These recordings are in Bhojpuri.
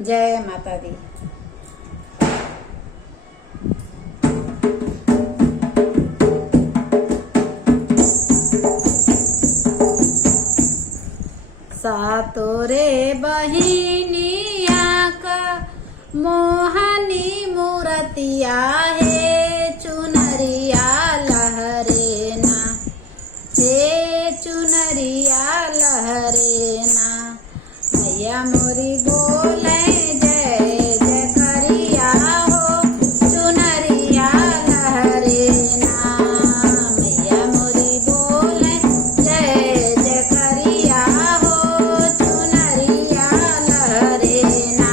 जय माता दी। सातोरे बहिनिया का मोहनी मूर्तिया है, चुनरिया लहरे ना, हे चुनरिया लहरे ना। मैया मोरी बोले जय जय करिया हो, चुनरिया लहरे ना। मैया मोरी बोले जय जय करिया हो, चुनरिया लहरे ना।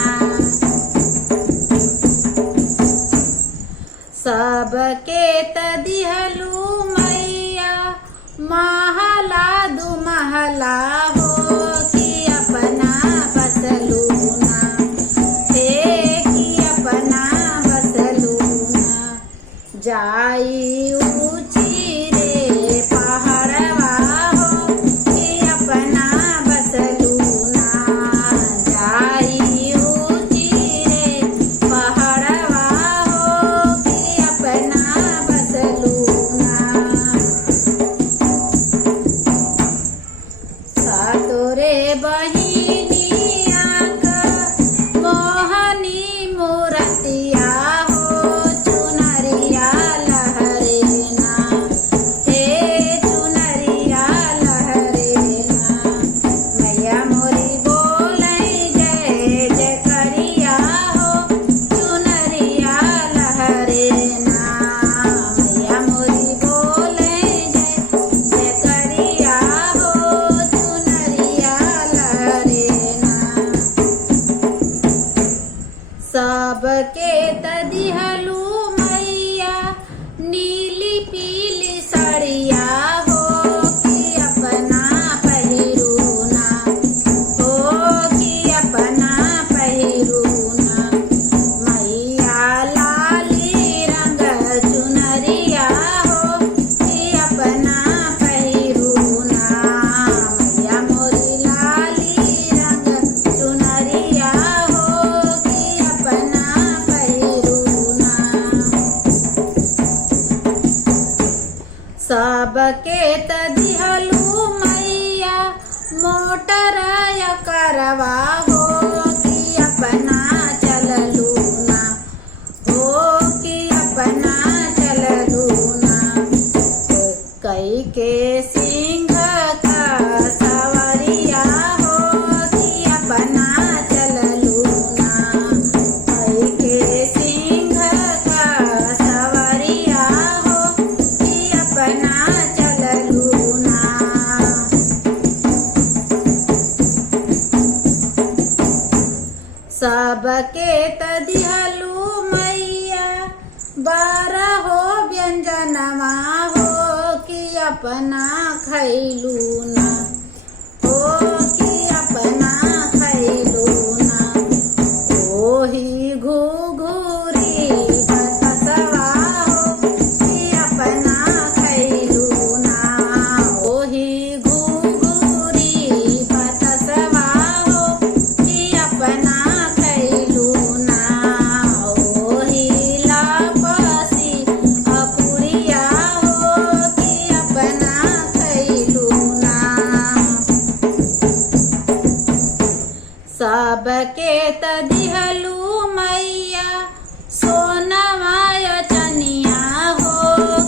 सबके तदिहलू मैया महला दु महला हो, कि अपना बसलू ना, हे कि अपना बसलू ना। जाई ऊंची रे पहाड़वा हो, कि अपना बसलू ना। जाई ऊंची रे पहाड़वा हो, कि अपना बसलू ना। सातोरे बहिनिया का मोहनी मूर्तिया हो, चुनरिया लहरे ना, हे चुनरिया लहरे ना। मैया मोरी बोले जय जय करिया हो, चुनरिया लहरे ना। मैया मोरी बोले जय जय करिया हो, चुनरिया लहरे ना। सबके तदिहलू मैया नीली पीली साड़िया हो, कि अपना पहिरू ना, हो कि अपना पहिरू ना। मैया लाली रंग चुनरिया हो, कि अपना पहिरू ना। मैया मोरी लाली रंग चुनरिया हो, कि अपना पहिरू ना। सबके तदिहलू मैया मोटर करवा हो, कि अपना चललू ना, हो कि अपना चललू ना। कई के सिंह का सवरिया हो, कि अपना चललू ना। कई के सिंह का सवरिया हो, कि अपना चललू ना। सबके तदिहलू मैया बारहो व्यंजनवा हो, कि अपना खैलू ना, हो कि अपना खैलू ना। ओही घुघुरी बतसवा हो, कि अपना खैलू ना। ओही घुघुरी बतसवा हो, कि अपना खैलू ना। ओही लापसी अपुड़िया हो, कि अपना खैलू ना। सबके तदिहलू मैया सोनवा चनिया हो,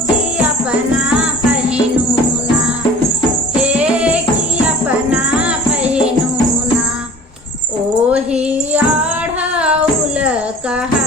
कि अपना पहिनू ना, हे कि अपना पहिनू ना। ओही आढ़ौल कहा